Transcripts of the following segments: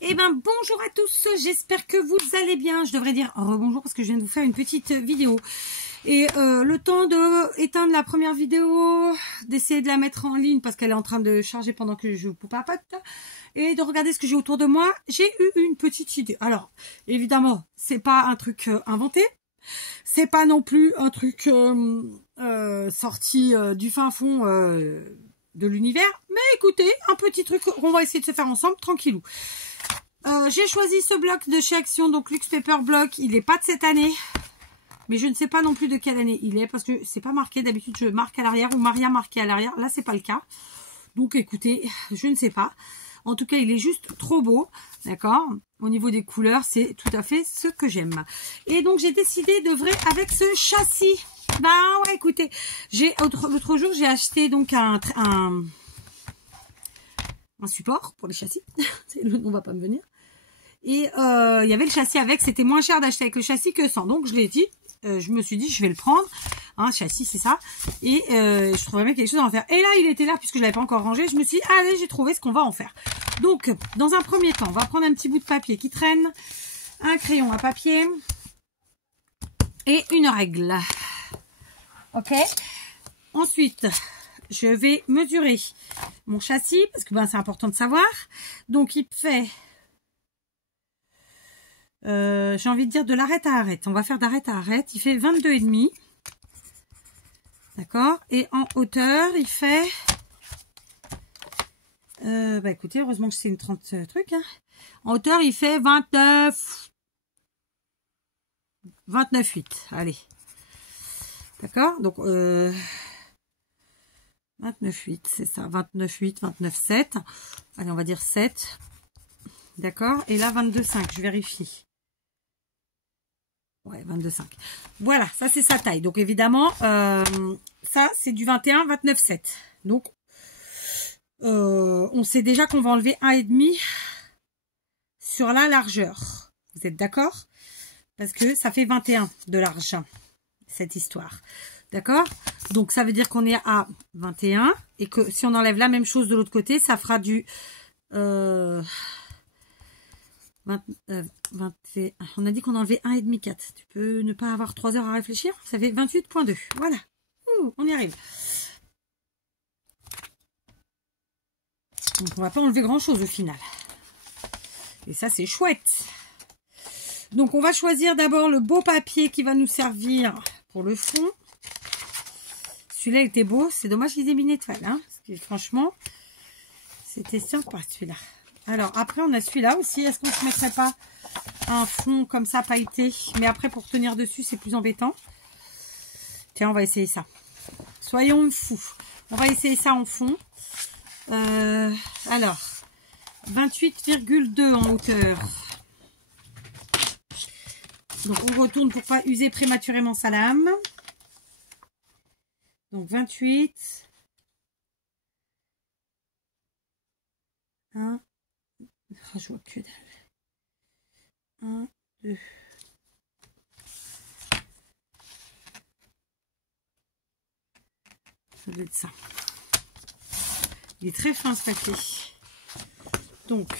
Eh ben bonjour à tous, j'espère que vous allez bien. Je devrais dire rebonjour parce que je viens de vous faire une petite vidéo. Et le temps de éteindre la première vidéo, d'essayer de la mettre en ligne parce qu'elle est en train de charger pendant que je vous papote, et de regarder ce que j'ai autour de moi, j'ai eu une petite idée. Alors, évidemment, c'est pas un truc inventé, c'est pas non plus un truc sorti du fin fond de l'univers, mais écoutez, un petit truc qu'on va essayer de se faire ensemble, tranquillou. J'ai choisi ce bloc de chez Action, donc Luxe Paper Block. Il n'est pas de cette année, mais je ne sais pas non plus de quelle année il est parce que c'est pas marqué. D'habitude, je marque à l'arrière ou Maria marqué à l'arrière. Là, c'est pas le cas. Donc, écoutez, je ne sais pas. En tout cas, il est juste trop beau, d'accord? Au niveau des couleurs, c'est tout à fait ce que j'aime. Et donc, j'ai décidé d'œuvrer avec ce châssis. Bah ouais, écoutez, l'autre jour, j'ai acheté donc un support pour les châssis. Le nom va pas me venir. Et il y avait le châssis avec, c'était moins cher d'acheter avec le châssis que sans. Donc je l'ai dit, je me suis dit je vais le prendre. Hein, châssis c'est ça. Et je trouvais bien quelque chose à en faire. Et là il était là puisque je l'avais pas encore rangé. Je me suis dit allez, j'ai trouvé ce qu'on va en faire. Donc dans un premier temps, on va prendre un petit bout de papier qui traîne, un crayon à papier et une règle. Ok. Ensuite, je vais mesurer mon châssis parce que ben c'est important de savoir. Donc il fait j'ai envie de dire de l'arête à arête. On va faire d'arête à arête. Il fait 22,5. D'accord. Et en hauteur, il fait... bah écoutez, heureusement que c'est une 30 trucs. Hein. En hauteur, il fait 29,8. Allez. D'accord. Donc, 29,8, c'est ça. 29,8, 29,7. Allez, on va dire 7. D'accord. Et là, 22,5. Je vérifie. Ouais, 22,5. Voilà, ça c'est sa taille. Donc évidemment, ça c'est du 21, 29,7. Donc, on sait déjà qu'on va enlever 1,5 sur la largeur. Vous êtes d'accord? Parce que ça fait 21 de large, cette histoire. D'accord? Donc ça veut dire qu'on est à 21 et que si on enlève la même chose de l'autre côté, ça fera du... on a dit qu'on enlevait 1,5, 4. Tu peux ne pas avoir 3 heures à réfléchir. Ça fait 28,2. Voilà. Ouh, on y arrive. Donc, on va pas enlever grand-chose au final. Et ça, c'est chouette. Donc, on va choisir d'abord le beau papier qui va nous servir pour le fond. Celui-là était beau. C'est dommage qu'ils aient mis une étoile. Hein, parce que franchement, c'était sympa celui-là. Alors, après, on a celui-là aussi. Est-ce qu'on ne se mettrait pas un fond comme ça, pailleté? Mais après, pour tenir dessus, c'est plus embêtant. Tiens, on va essayer ça. Soyons fous. On va essayer ça en fond. Alors, 28,2 en hauteur. Donc, on retourne pour pas user prématurément sa lame. Donc, 28. 1. Oh, je vois que dalle. 1, 2. Ça doit être ça. Il est très fin ce papier. Donc,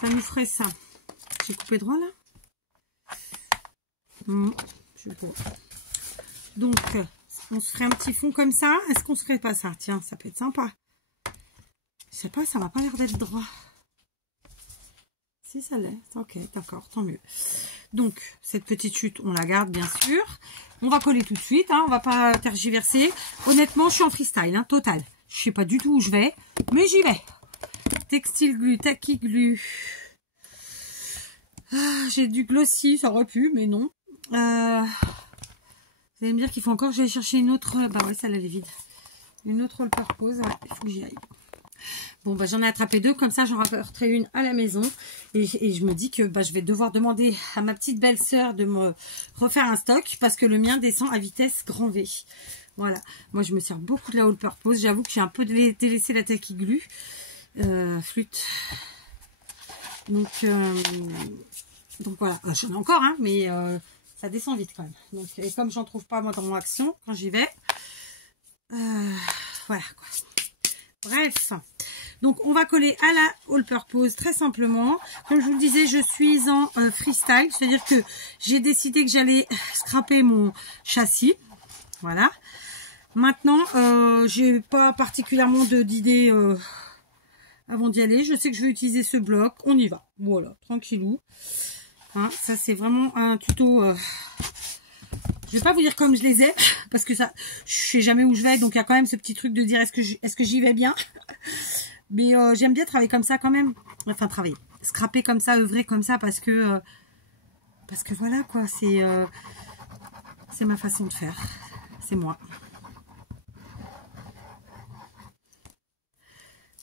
ça nous ferait ça. J'ai coupé droit là? Je sais pas. Donc, on se ferait un petit fond comme ça. Est-ce qu'on se ferait pas ça? Tiens, ça peut être sympa. Je sais pas, ça m'a pas l'air d'être droit. Si ça l'est, ok, d'accord, tant mieux. Donc, cette petite chute, on la garde bien sûr. On va coller tout de suite, hein, on va pas tergiverser. Honnêtement, je suis en freestyle, hein, total. Je sais pas du tout où je vais, mais j'y vais. Textile glue, tacky glue. Ah, j'ai du glossy, ça aurait pu, mais non. Vous allez me dire qu'il faut encore que j'aille chercher une autre. Bah ouais, ça elle est vide. Une autre all purpose, ouais, il faut que j'y aille. Bon, bah, j'en ai attrapé 2, comme ça j'en rapporterai une à la maison. Et je me dis que bah, je vais devoir demander à ma petite belle-sœur de me refaire un stock parce que le mien descend à vitesse grand V. Voilà. Moi, je me sers beaucoup de la all purpose. J'avoue que j'ai un peu délaissé la tacky glue. Flûte. Donc voilà. J'en ai encore, hein, mais ça descend vite quand même. Donc, et comme j'en trouve pas moi dans mon Action, quand j'y vais, voilà quoi. Bref. Donc on va coller à la all purpose très simplement. Comme je vous le disais, je suis en freestyle, c'est-à-dire que j'ai décidé que j'allais scraper mon châssis. Voilà. Maintenant, j'ai pas particulièrement d'idée avant d'y aller. Je sais que je vais utiliser ce bloc. On y va. Voilà, tranquillou. Hein, ça c'est vraiment un tuto. Je vais pas vous dire comme je les ai, parce que ça, je sais jamais où je vais, donc il y a quand même ce petit truc de dire est-ce que j'y vais bien. Mais j'aime bien travailler comme ça quand même. Enfin travailler, scraper comme ça, œuvrer comme ça, parce que voilà quoi, c'est ma façon de faire. C'est moi.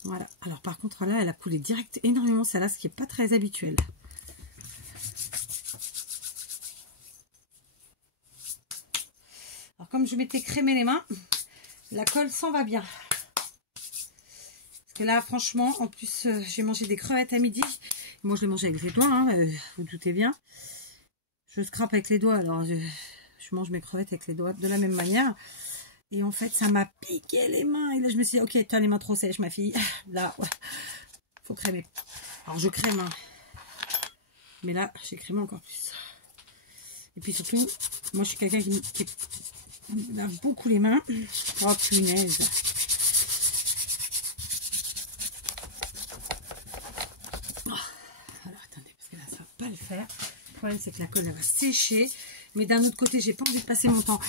Voilà. Alors par contre là, elle a coulé direct énormément celle-là, ce qui est pas très habituel. Alors comme je m'étais crémé les mains, la colle s'en va bien. Parce que là franchement, en plus j'ai mangé des crevettes à midi. Moi je les mange avec les doigts, hein, vous doutez bien. Je scrape avec les doigts, alors je mange mes crevettes avec les doigts de la même manière. Et en fait, ça m'a piqué les mains. Et là, je me suis dit, ok, tu as les mains trop sèches, ma fille. Là, ouais, faut crémer. Alors, je crème, hein. Mais là, j'ai crémé encore plus. Et puis surtout, moi, je suis quelqu'un qui lave beaucoup les mains. Oh, punaise. Oh, alors, attendez, parce que là, ça va pas le faire. Le problème, c'est que la colle, elle va sécher. Mais d'un autre côté, j'ai pas envie de passer mon temps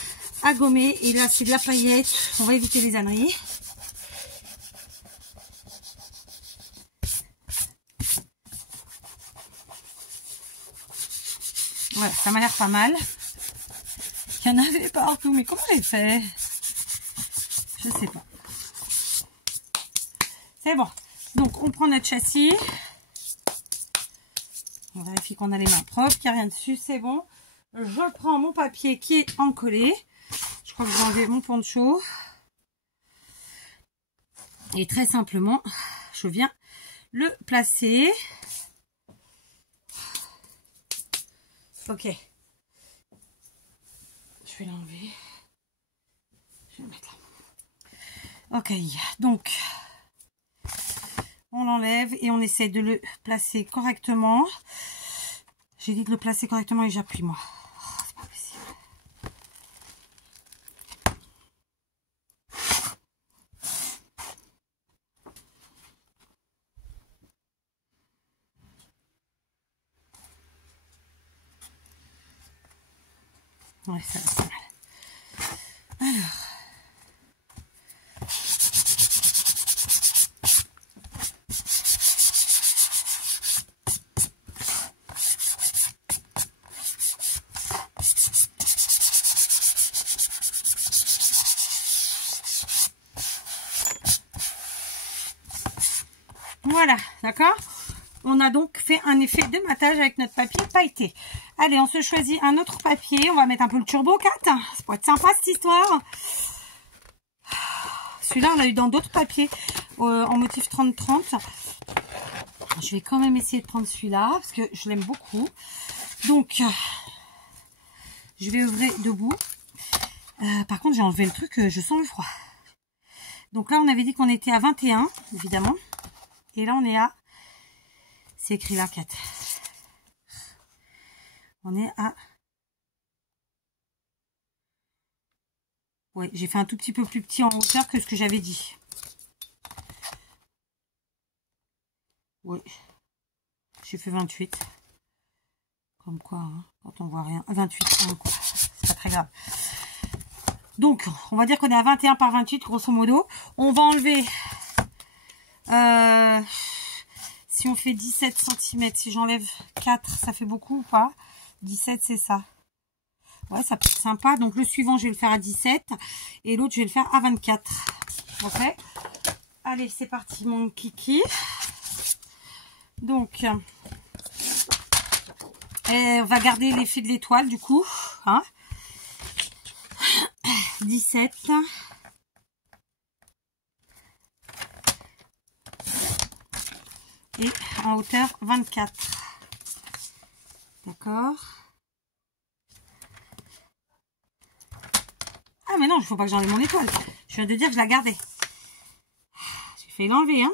à gommer. Et là, c'est de la paillette. On va éviter les âneries. Voilà, ça m'a l'air pas mal. Il y en avait partout. Mais comment j'ai fait? Je sais pas. C'est bon. Donc, on prend notre châssis. On vérifie qu'on a les mains propres, qu'il n'y a rien dessus. C'est bon. Je prends mon papier qui est encollé. Je crois que je vais enlever mon poncho. Et très simplement, je viens le placer. Ok. Je vais l'enlever. Je vais le mettre là. Ok. Donc, on l'enlève et on essaie de le placer correctement. J'ai dit de le placer correctement et j'appuie moi. C'est pas possible. Ouais, ça va, c'est mal. Alors. Voilà, d'accord? On a donc fait un effet de matage avec notre papier pailleté. Allez, on se choisit un autre papier. On va mettre un peu le Turbo 4. Ça pourrait être sympa cette histoire. Celui-là, on l'a eu dans d'autres papiers en motif 30-30. Je vais quand même essayer de prendre celui-là parce que je l'aime beaucoup. Donc, je vais œuvrer debout. Par contre, j'ai enlevé le truc, je sens le froid. Donc là, on avait dit qu'on était à 21, évidemment. Et là, on est à... C'est écrit là, 4. On est à... Ouais, j'ai fait un tout petit peu plus petit en hauteur que ce que j'avais dit. Ouais. J'ai fait 28. Comme quoi, hein, quand on voit rien. 28, quoi. C'est pas très grave. Donc, on va dire qu'on est à 21 par 28, grosso modo. On va enlever... si on fait 17 cm, si j'enlève 4, ça fait beaucoup ou pas? 17, c'est ça. Ouais, ça peut être sympa. Donc, le suivant, je vais le faire à 17. Et l'autre, je vais le faire à 24. Ok. Allez, c'est parti, mon kiki. Donc, on va garder l'effet de l'étoile, du coup. Hein, 17. Et en hauteur 24. D'accord. Ah mais non, il ne faut pas que j'enlève mon étoile. Je viens de dire que je la gardais. J'ai fait l'enlever, hein.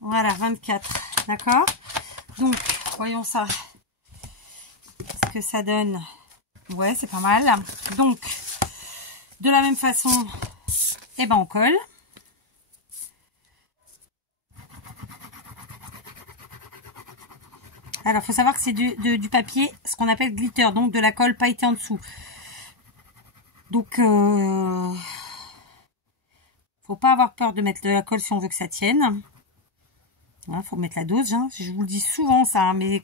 Voilà, 24. D'accord? Donc, voyons ça. Ce que ça donne. Ouais, c'est pas mal. Donc, de la même façon, eh ben, on colle. Alors, il faut savoir que c'est du papier, ce qu'on appelle glitter, donc de la colle pailletée en dessous. Donc, faut pas avoir peur de mettre de la colle si on veut que ça tienne. Il faut mettre la dose, hein. Je vous le dis souvent ça, hein, mais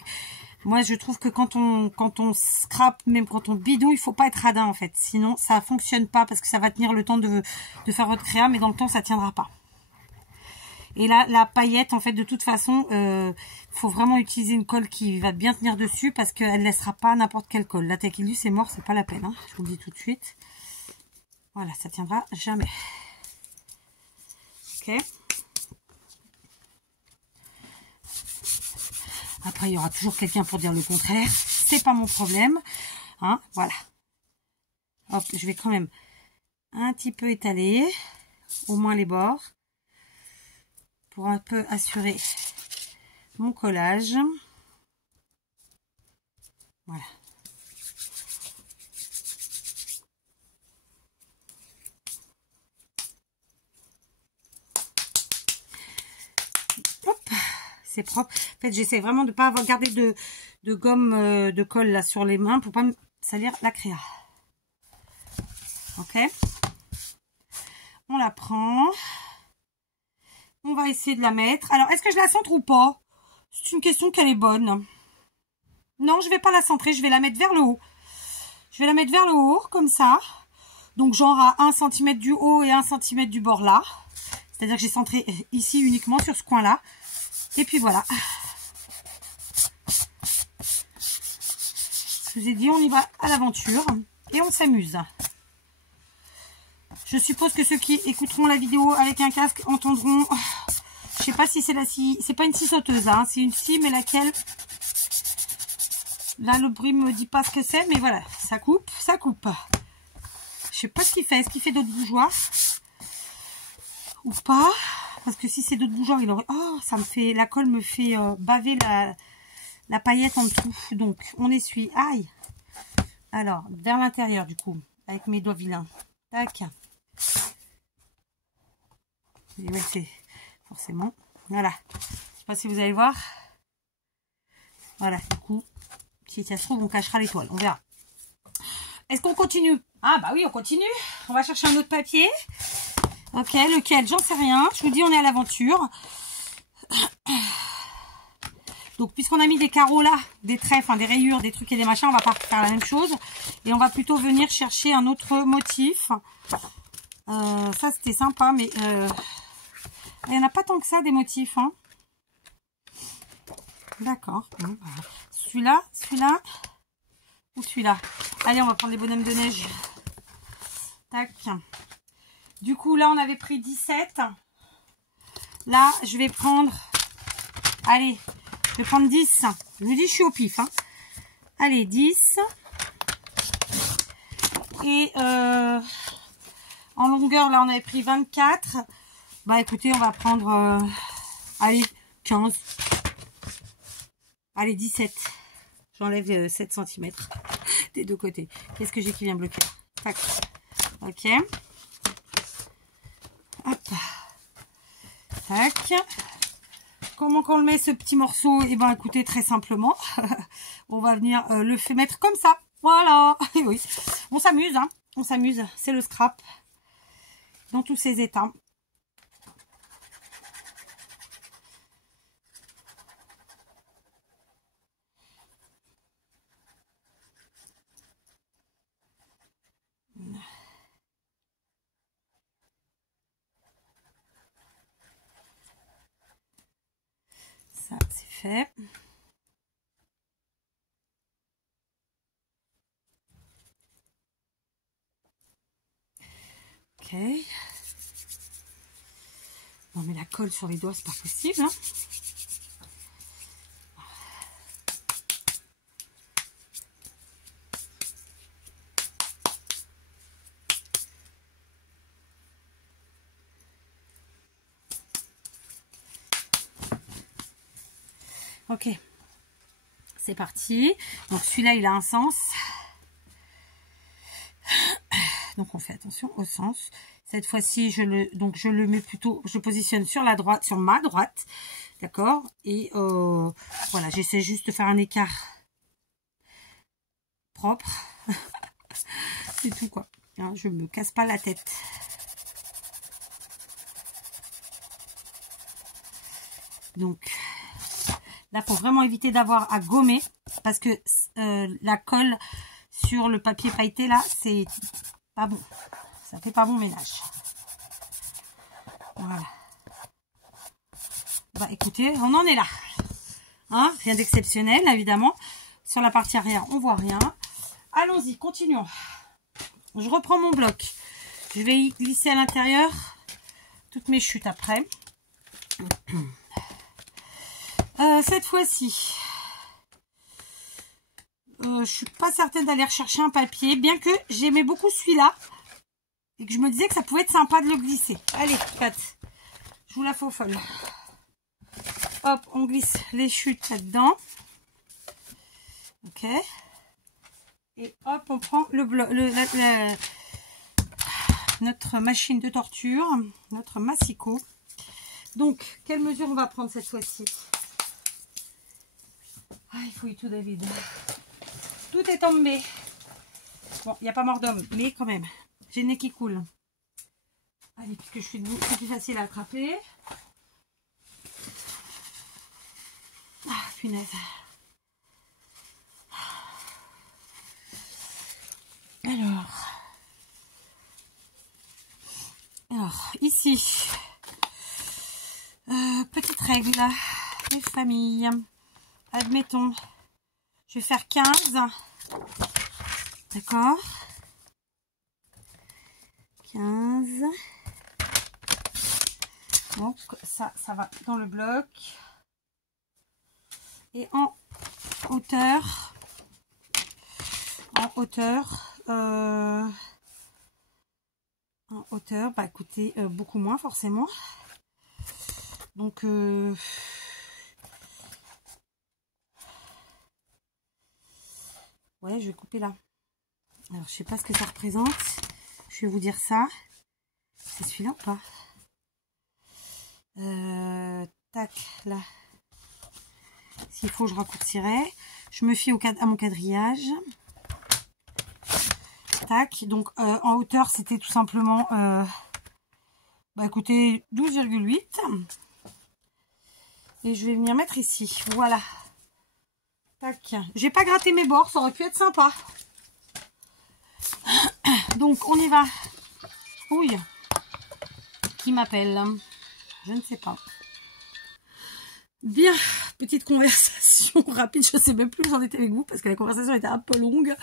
moi je trouve que quand on scrape, même quand on bidouille, il faut pas être radin en fait. Sinon ça fonctionne pas parce que ça va tenir le temps de faire votre créa, mais dans le temps ça tiendra pas. Et là, la paillette, en fait, de toute façon, faut vraiment utiliser une colle qui va bien tenir dessus parce qu'elle ne laissera pas n'importe quelle colle. La Takilus, c'est mort, c'est pas la peine. Hein, je vous le dis tout de suite. Voilà, ça tiendra jamais. Ok. Après, il y aura toujours quelqu'un pour dire le contraire. C'est pas mon problème. Hein, voilà. Hop, je vais quand même un petit peu étaler, au moins les bords, pour un peu assurer mon collage. Voilà. Hop, c'est propre. En fait, j'essaie vraiment de ne pas avoir gardé de gomme de colle là sur les mains pour pas me salir la créa. Ok. On la prend. On va essayer de la mettre. Alors, est-ce que je la centre ou pas? C'est une question qu'elle est bonne. Non, je vais pas la centrer. Je vais la mettre vers le haut. Je vais la mettre vers le haut, comme ça. Donc, genre à 1 cm du haut et 1 cm du bord là. C'est-à-dire que j'ai centré ici uniquement sur ce coin-là. Et puis voilà. Je vous ai dit, on y va à l'aventure. Et on s'amuse. Je suppose que ceux qui écouteront la vidéo avec un casque entendront... Je sais pas si c'est la scie... C'est pas une scie sauteuse, hein. C'est une scie, mais laquelle... Là, le bruit me dit pas ce que c'est, mais voilà. Ça coupe, ça coupe. Je sais pas ce qu'il fait. Est-ce qu'il fait d'autres bougeoirs? Ou pas? Parce que si c'est d'autres bougeoirs, il aurait... Oh, ça me fait... La colle me fait baver la paillette en dessous. Donc, on essuie. Aïe! Alors, vers l'intérieur, du coup. Avec mes doigts vilains. Tac. Et ouais, c'est forcément. Voilà. Je sais pas si vous allez voir. Voilà, du coup, si ça se trouve, on cachera l'étoile. On verra. Est-ce qu'on continue? Ah bah oui, on continue. On va chercher un autre papier. Ok, lequel? J'en sais rien. Je vous dis, on est à l'aventure. Donc, puisqu'on a mis des carreaux là, des traits, enfin des rayures, des trucs et des machins, on va pas faire la même chose. Et on va plutôt venir chercher un autre motif. Ça, c'était sympa, mais il n'y en a pas tant que ça, des motifs. Hein. D'accord. Bon, voilà. Celui-là ou celui-là. Allez, on va prendre les bonhommes de neige. Tac. Du coup, là, on avait pris 17. Là, je vais prendre... Allez, je vais prendre 10. Je vous dis, je suis au pif. Hein. Allez, 10. Et en longueur, là, on avait pris 24. Bah, écoutez, on va prendre... allez, 15. Allez, 17. J'enlève 7 cm des deux côtés. Qu'est-ce que j'ai qui vient bloquer? Tac. Ok. Hop. Tac. Comment qu'on le met ce petit morceau? Eh ben, écoutez, très simplement, on va venir le mettre comme ça. Voilà. Et oui. On s'amuse, hein. On s'amuse. C'est le scrap dans tous ses états. Ça, c'est fait. Ok. Non, mais la colle sur les doigts, c'est pas possible. Hein. Ok. C'est parti. Donc celui-là, il a un sens. Donc on fait attention au sens. Cette fois-ci, je le mets plutôt, je positionne sur la droite, sur ma droite. D'accord. Et voilà, j'essaie juste de faire un écart propre. C'est tout quoi. Hein, je me casse pas la tête. Donc là, faut vraiment éviter d'avoir à gommer parce que la colle sur le papier pailleté là, c'est pas bon. Ça fait pas bon ménage. Voilà. Bah écoutez, on en est là. Hein, rien d'exceptionnel évidemment. Sur la partie arrière, on voit rien. Allons-y, continuons. Je reprends mon bloc. Je vais y glisser à l'intérieur toutes mes chutes après. Cette fois-ci, je suis pas certaine d'aller rechercher un papier, bien que j'aimais beaucoup celui-là et que je me disais que ça pouvait être sympa de le glisser. Allez, Pat, je vous la fais au folle. Hop, on glisse les chutes là-dedans. Ok. Et hop, on prend le bloc, notre machine de torture, notre massicot. Donc, quelle mesure on va prendre cette fois-ci? Ah, il fouille tout, David. Tout est tombé. Bon, il n'y a pas mort d'homme, mais quand même, j'ai le nez qui coule. Allez, puisque je suis debout, c'est plus facile à attraper. Ah, punaise. Alors ici, petite règle, les familles. Admettons, je vais faire 15. D'accord, 15. Donc ça va dans le bloc. Et en hauteur, bah écoutez, beaucoup moins forcément. Donc ouais, je vais couper là. Alors je sais pas ce que ça représente. Je vais vous dire ça. C'est celui-là ou pas? Tac, là. S'il faut, je raccourcirai. Je me fie à mon quadrillage. Tac. Donc, en hauteur, c'était tout simplement, bah écoutez, 12,8. Et je vais venir mettre ici. Voilà. Tac. J'ai pas gratté mes bords, ça aurait pu être sympa. Donc, on y va. Oui. Qui m'appelle? Je ne sais pas. Bien, petite conversation rapide, je ne sais même plus où j'en étais avec vous parce que la conversation était un peu longue.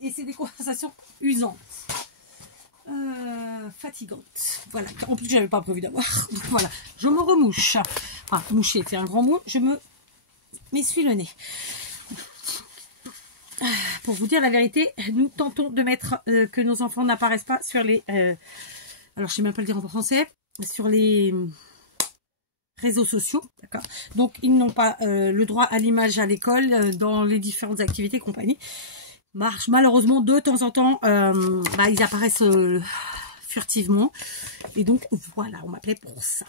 Et c'est des conversations usantes, fatigantes. Voilà, en plus je n'avais pas prévu d'avoir. Donc voilà, je me remouche. Enfin, moucher, c'est un grand mot. Je m'essuie le nez. Pour vous dire la vérité, nous tentons de mettre que nos enfants n'apparaissent pas sur les... alors, je ne sais même pas le dire en français. Sur les... réseaux sociaux, d'accord. Donc ils n'ont pas le droit à l'image à l'école dans les différentes activités compagnie. Malheureusement de temps en temps bah, ils apparaissent furtivement et donc voilà, on m'appelait pour ça.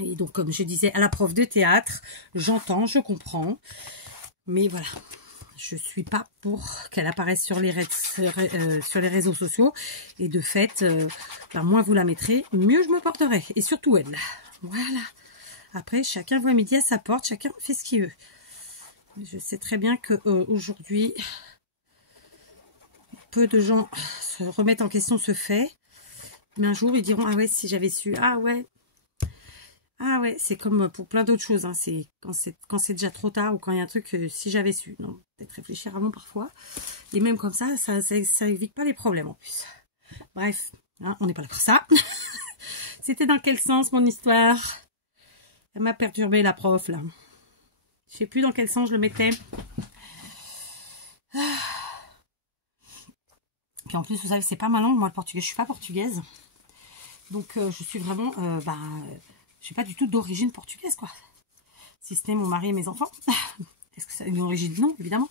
Et donc comme je disais à la prof de théâtre, j'entends, je comprends, mais voilà, je suis pas pour qu'elle apparaisse sur les réseaux sociaux et de fait bah, moins vous la mettrez, mieux je me porterai et surtout elle. Voilà. Après, chacun voit midi à sa porte, chacun fait ce qu'il veut. Je sais très bien que aujourd'hui, peu de gens se remettent en question ce fait. Mais un jour, ils diront, ah ouais, si j'avais su, ah ouais. Ah ouais, c'est comme pour plein d'autres choses. Hein. C'est quand c'est déjà trop tard ou quand il y a un truc, si j'avais su. Non, peut-être réfléchir avant parfois. Et même comme ça évite pas les problèmes en plus. Bref, hein, on n'est pas là pour ça. C'était dans quel sens mon histoire? Elle m'a perturbé la prof là. Je sais plus dans quel sens je le mettais. Puis en plus, vous savez, c'est pas ma langue, moi le portugais. Je suis pas portugaise. Donc je suis vraiment, bah, je suis pas du tout d'origine portugaise quoi. si ce n'est mon mari et mes enfants. Est-ce que ça a une origine? Non, évidemment.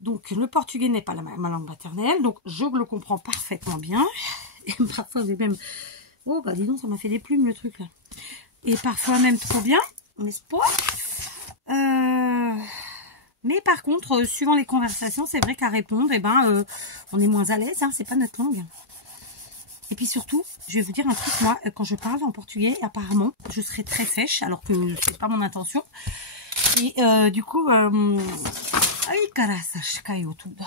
Donc, le portugais n'est pas ma langue maternelle, donc je le comprends parfaitement bien. Et parfois, même... Oh, bah dis donc, ça m'a fait des plumes, le truc, là. Et parfois, même trop bien, n'est-ce pas? Mais par contre, suivant les conversations, c'est vrai qu'à répondre, eh ben, on est moins à l'aise, hein, c'est pas notre langue. Et puis surtout, je vais vous dire un truc, moi, quand je parle en portugais, apparemment, je serai très sèche, alors que c'est pas mon intention. Et du coup... Ai, caraças, caiu tudo.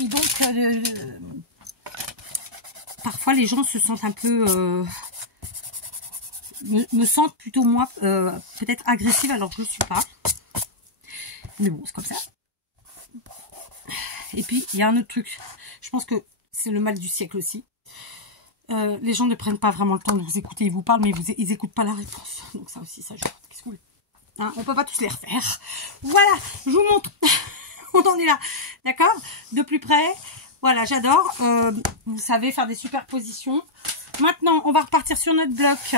Et donc, parfois les gens se sentent un peu... me sentent plutôt, moi, peut-être agressive, alors que je ne suis pas. Mais bon, c'est comme ça. Et puis, il y a un autre truc. Je pense que c'est le mal du siècle aussi. Les gens ne prennent pas vraiment le temps de vous écouter. Ils vous parlent, mais ils n'écoutent pas la réponse. Donc ça aussi, ça joue. Qu'est-ce que vous voulez? Hein, on peut pas tous les refaire. Voilà, je vous montre. On en est là. D'accord? De plus près. Voilà, j'adore. Vous savez faire des superpositions. Maintenant, on va repartir sur notre bloc.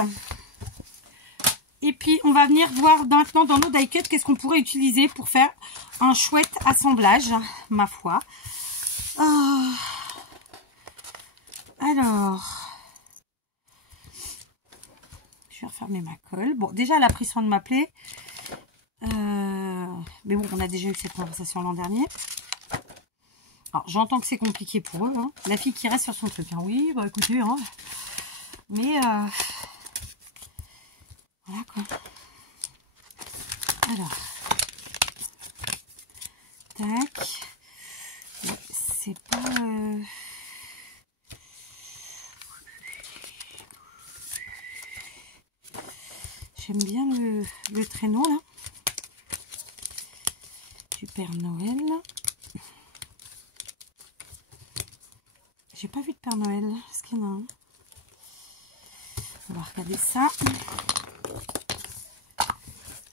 Et puis, on va venir voir maintenant dans nos die-cuts qu'est-ce qu'on pourrait utiliser pour faire un chouette assemblage, ma foi. Alors, je vais refermer ma colle. Bon, déjà, elle a pris soin de m'appeler. Mais bon, on a déjà eu cette conversation l'an dernier. Alors, j'entends que c'est compliqué pour eux. Hein. La fille qui reste sur son truc. Hein. Oui, bah écoutez, hein. Mais voilà quoi. Alors, tac. C'est pas... J'aime bien le traîneau là. Du Père Noël. J'ai pas vu de Père Noël. Est-ce qu'il y en a un? On va regarder ça.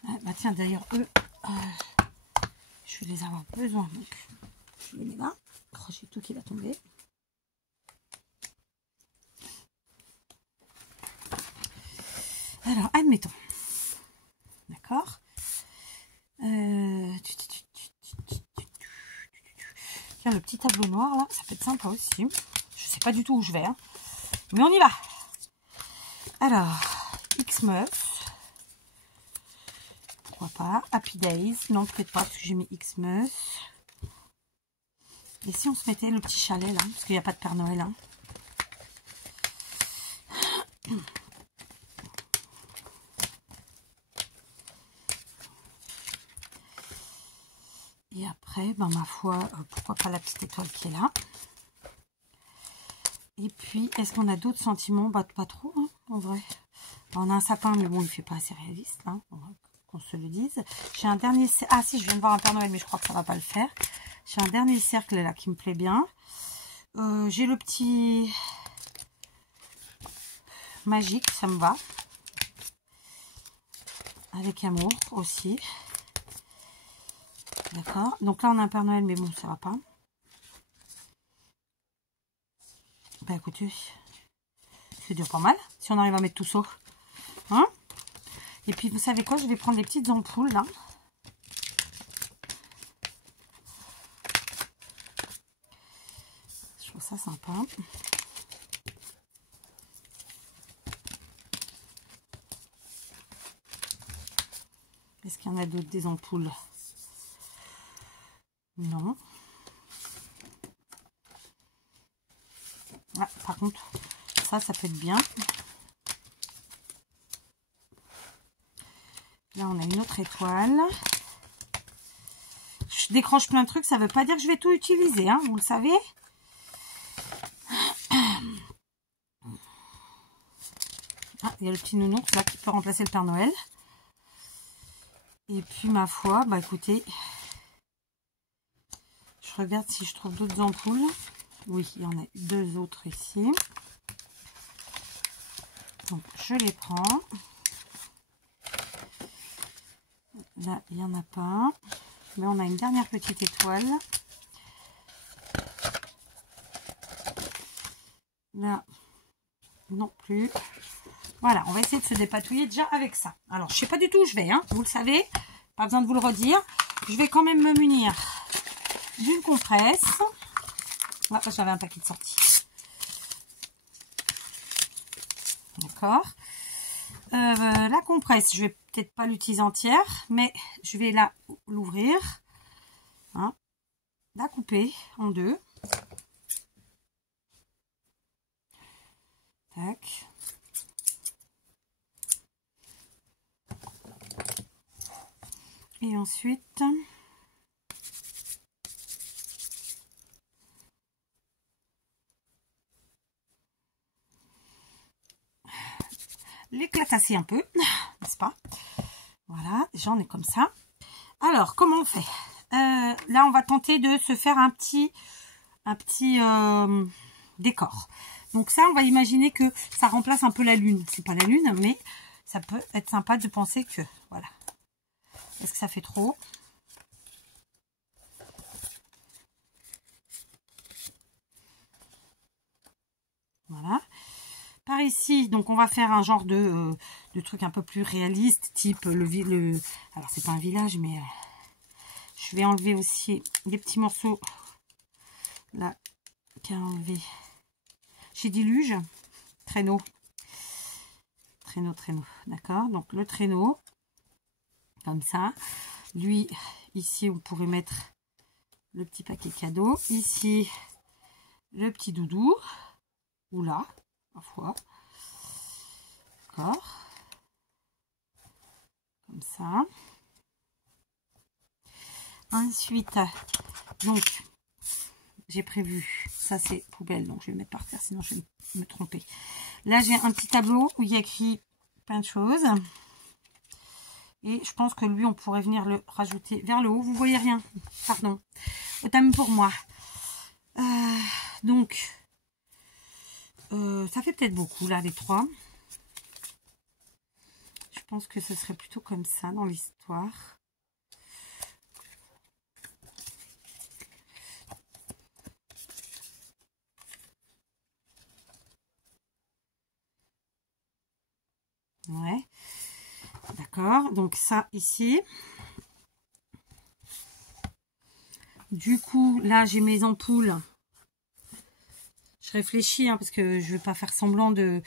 Ah, bah tiens, d'ailleurs, eux, je vais les avoir besoin. Donc, je les mets là. Oh, j'ai tout qui va tomber. Alors, admettons. D'accord. Tiens, le petit tableau noir, là, ça peut être sympa aussi. Je sais pas du tout où je vais. Hein. Mais on y va. Alors, Xmas. Pourquoi pas. Happy Days. Non, peut-être pas, parce que j'ai mis Xmas. Et si on se mettait le petit chalet, là, parce qu'il n'y a pas de Père Noël, hein. Et après, ben, ma foi, pourquoi pas la petite étoile qui est là. Et puis, est-ce qu'on a d'autres sentiments? Bah, pas trop, hein, en vrai. On a un sapin, mais bon, il ne fait pas assez réaliste, hein, qu'on se le dise. J'ai un dernier... Ah si, je viens de voir un Père Noël, mais je crois que ça ne va pas le faire. J'ai un dernier cercle, là, qui me plaît bien. J'ai le petit... magique, ça me va. Avec amour, aussi. D'accord. Donc là, on a un Père Noël, mais bon, ça va pas. Bah écoutez, c'est déjà pas mal. Si on arrive à mettre tout ça. Hein? Et puis, vous savez quoi? Je vais prendre des petites ampoules, là. Je trouve ça sympa. Est-ce qu'il y en a d'autres, des ampoules? Non. Ah, par contre, ça peut être bien. Là, on a une autre étoile. Je décroche plein de trucs, ça ne veut pas dire que je vais tout utiliser, hein, vous le savez. Ah, il y a le petit nounours là qui peut remplacer le Père Noël. Et puis, ma foi, bah écoutez, je regarde si je trouve d'autres ampoules. Oui, il y en a deux autres ici. Donc, je les prends. Là, il n'y en a pas. Mais on a une dernière petite étoile. Là, non plus. Voilà, on va essayer de se dépatouiller déjà avec ça. Alors, je sais pas du tout où je vais, hein, vous le savez. Pas besoin de vous le redire. Je vais quand même me munir d'une compresse. Ah, j'avais un paquet de sorties. D'accord. La compresse, je vais peut-être pas l'utiliser entière, mais je vais l'ouvrir, hein, la couper en deux. Tac. Et ensuite, l'éclatasser un peu, n'est-ce pas? Voilà, j'en ai comme ça. Alors, comment on fait? Là, on va tenter de se faire un petit décor. Donc ça, on va imaginer que ça remplace un peu la lune. C'est pas la lune, mais ça peut être sympa de penser que, voilà. Est-ce que ça fait trop? Voilà. Par ici, donc on va faire un genre de truc un peu plus réaliste, type alors c'est pas un village, mais je vais enlever aussi des petits morceaux là qu'à enlever chez Diluge. Traîneau, d'accord. Donc le traîneau, comme ça. Lui, ici, on pourrait mettre le petit paquet cadeau. Ici, le petit doudou. Oula, parfois. D'accord. Comme ça. Ensuite, donc, j'ai prévu, ça c'est poubelle, donc je vais le mettre par terre, sinon je vais me tromper. Là, j'ai un petit tableau où il y a écrit plein de choses. Et je pense que lui, on pourrait venir le rajouter vers le haut. Vous voyez rien, pardon. Autant pour moi. Donc, ça fait peut-être beaucoup, là, les trois. Je pense que ce serait plutôt comme ça dans l'histoire. Ouais. D'accord. Donc, ça, ici. Du coup, là, j'ai mes ampoules. Je réfléchis, hein, parce que je ne vais pas faire semblant de...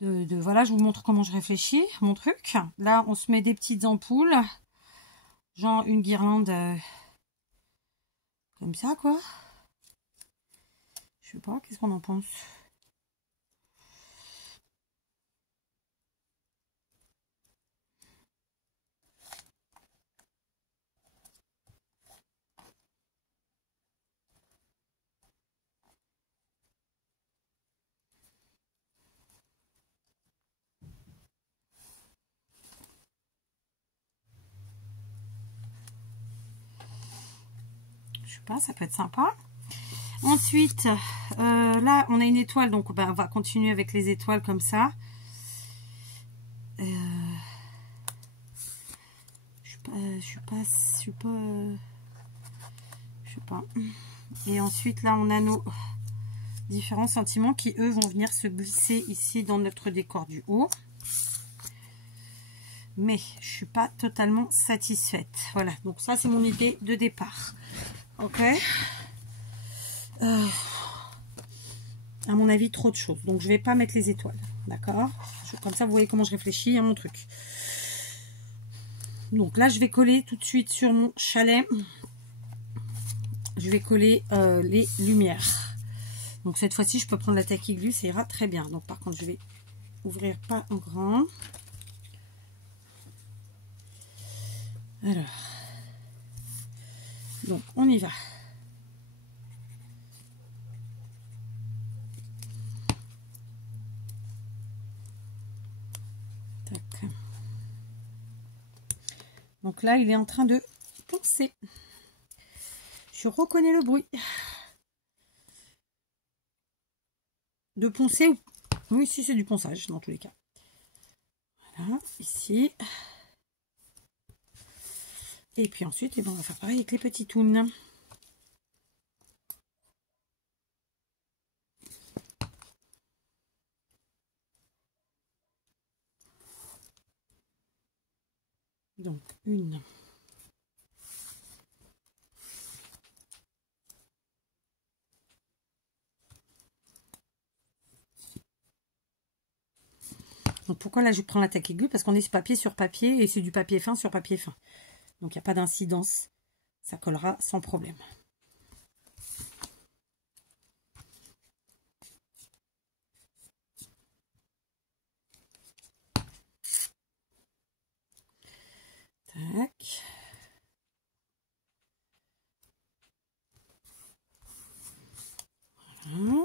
Voilà, je vous montre comment je réfléchis, mon truc. Là, on se met des petites ampoules. Genre une guirlande comme ça, quoi. Je sais pas, qu'est-ce qu'on en pense? Je sais pas, ça peut être sympa. Ensuite, là, on a une étoile, donc on va continuer avec les étoiles comme ça. Je sais pas. Et ensuite, là, on a nos différents sentiments qui, eux, vont venir se glisser ici dans notre décor du haut. Mais je suis pas totalement satisfaite. Voilà, donc ça, c'est mon idée de départ. Ok. À mon avis, trop de choses. Donc, je vais pas mettre les étoiles. D'accord. Comme ça, vous voyez comment je réfléchis à mon truc. Donc là, je vais coller tout de suite sur mon chalet. Je vais coller les lumières. Donc, cette fois-ci, je peux prendre la taquille glue. Ça ira très bien. Donc, par contre, je vais ouvrir pas en grand. Alors. Donc, on y va. Donc là, il est en train de poncer. Je reconnais le bruit. De poncer ou... Oui, si c'est du ponçage, dans tous les cas. Voilà, ici. Et puis ensuite, on va faire pareil avec les petits toons. Donc une. Donc pourquoi là je prends la taque aiguë? Parce qu'on est papier sur papier et c'est du papier fin sur papier fin. Donc il n'y a pas d'incidence. Ça collera sans problème. Tac. Voilà.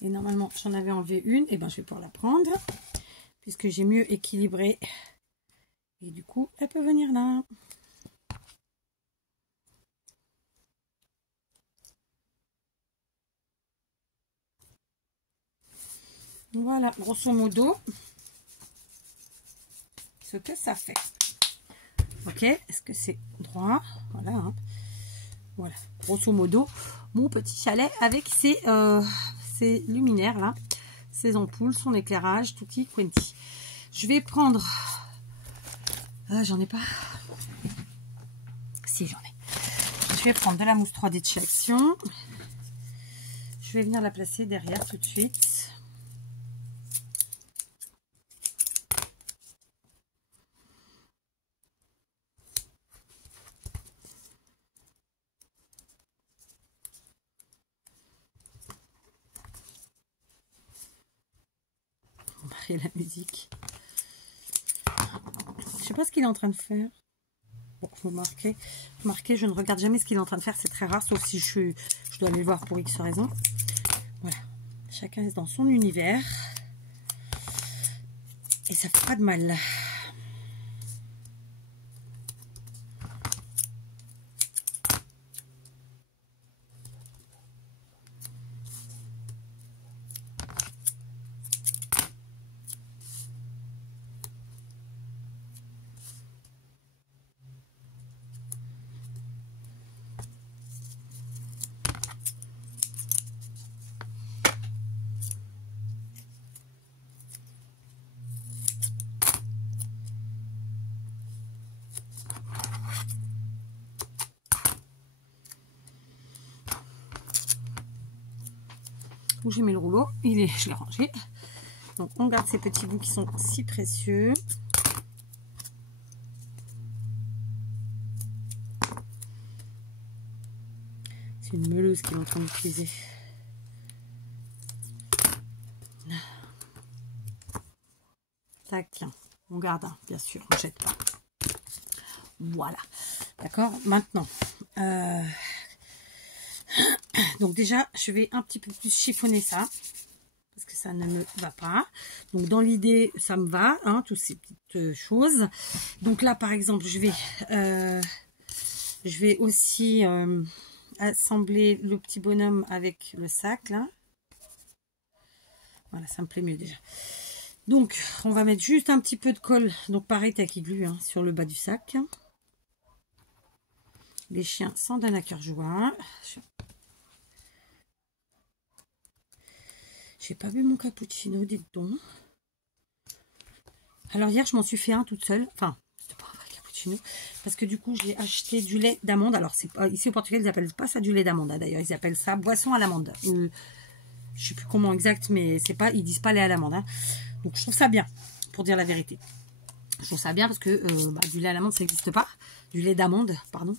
Et normalement, j'en avais enlevé une. Et ben, je vais pouvoir la prendre. Puisque j'ai mieux équilibré. Et du coup, elle peut venir là. Voilà, grosso modo, ce que ça fait. Ok, est-ce que c'est droit? Voilà, hein. Voilà, grosso modo, mon petit chalet avec ses luminaires là, ses ampoules, son éclairage, tutti quanti. Je vais prendre, j'en ai pas, si j'en ai. Je vais prendre de la mousse 3D de chez Action. Je vais venir la placer derrière tout de suite. La musique. Je sais pas ce qu'il est en train de faire. Bon, vous marquez, je ne regarde jamais ce qu'il est en train de faire, c'est très rare, sauf si je dois aller le voir pour X raison. Voilà, chacun est dans son univers et ça fait pas de mal. Où j'ai mis le rouleau, je l'ai rangé. Donc on garde ces petits bouts qui sont si précieux. C'est une meuleuse qui est en train d'utiliser. Tac, tiens, on garde, hein, bien sûr, on ne jette pas. Voilà, d'accord. Maintenant, donc déjà, je vais un petit peu plus chiffonner ça. Parce que ça ne me va pas. Donc dans l'idée, ça me va, hein, toutes ces petites choses. Donc là, par exemple, je vais aussi assembler le petit bonhomme avec le sac, là. Voilà, ça me plaît mieux déjà. Donc, on va mettre juste un petit peu de colle. Donc pareil, tac glue, hein, sur le bas du sac. Les chiens s'en donnent à cœur joie. J'ai pas bu mon cappuccino, dites donc. Alors hier, je m'en suis fait un toute seule. Enfin, c'était pas un vrai cappuccino. Parce que du coup, j'ai acheté du lait d'amande. Alors, c'est pas ici au Portugal, ils appellent pas ça du lait d'amande. D'ailleurs, ils appellent ça boisson à l'amande. Je sais plus comment exact, mais c'est pas, ils disent pas lait à l'amande. Hein. Donc, je trouve ça bien, pour dire la vérité. Je trouve ça bien parce que du lait à l'amande, ça n'existe pas. Du lait d'amande, pardon.